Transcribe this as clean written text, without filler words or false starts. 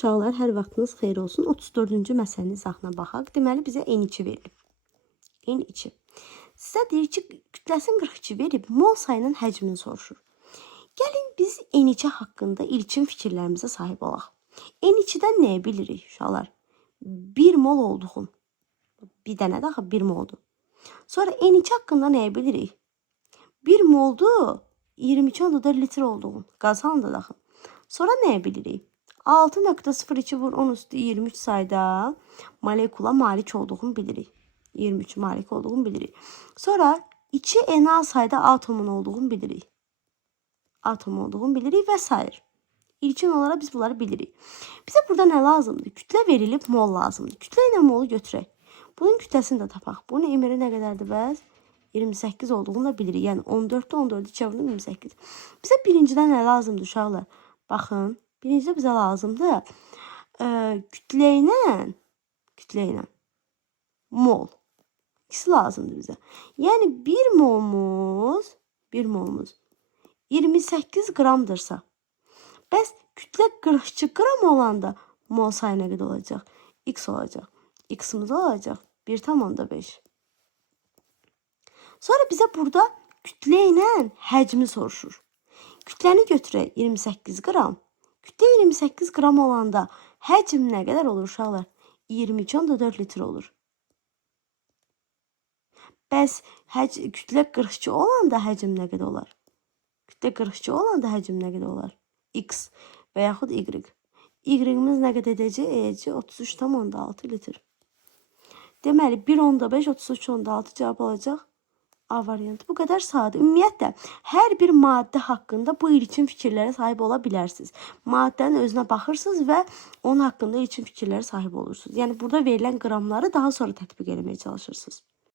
uşaqlar, hər vaxtınız xeyir olsun. 34-cü məsələnin izahına baxaq. Deməli, bizə N2 verilib. N2. Sizə deyir ki, kütləsini 42 verib, mol sayının həcmini soruşur. Gəlin biz N2 haqqında ilkin fikirlərimizə sahib olaq. N2-dən nəyə bilirik uşaqlar? 1 mol olduğun. Bir dənə daha 1 moldur. Sonra N2 haqqında nəyə bilirik? 1 moldu 22,4 litr olduğun. Qazandı daxı. Sonra nəyə bilirik? 6,02 vur 10 üstü 23 sayda molekula malik olduğunu bilirik. 23 malik olduğunu bilirik. Sonra 2 Na sayda atomun olduğunu bilirik. Atom olduğunu bilirik və s. İlkin olaraq biz bunları bilirik. Bizə burada nə lazımdır? Kütlə verilib, mol lazımdır. Kütlə ilə molu götürək. Bunun kütləsini də tapaq. Bunun emiri nə qədərdir bəs? 28 olduğunu da bilirik. Yəni 14-də 14 2 vurdu 28. Bizə birincidən nə lazımdır uşaqlar? Baxın, birincidə bizə lazımdır kütlə ilə mol. İkisi lazımdır bizə. Yəni 1 molumuz 28 qramdırsa, bəs kütlə 42 qram olanda mol sayı nə qədər olacaq? X olacaq. X-imiz olacaq 1,5. Sonra bizə burada kütlə ilə həcmi soruşur. Kütləni götürək 28 qram. Kütlə 28 qram olanda həcm nə qədər olur uşaqlar? 22,4 litr olur. Bəs kütlə 42 olanda həcm nə qədər olar? Kütlə 42 olanda həcm nə qədər olar? X və yaxud Y. Y-imiz nə qədər edəcək? 33,6 litr. Deməli 1,5 33,6 cavab olacaq. A variantı. Bu qədər sadə. Ümumiyyətlə, hər bir maddə haqqında bu ilkin fikirlərə sahib ola bilərsiniz. Maddənin özünə baxırsınız və onun haqqında ilkin fikirlərə sahib olursunuz. Yəni, burada verilən qramları daha sonra tətbiq etməyə çalışırsınız.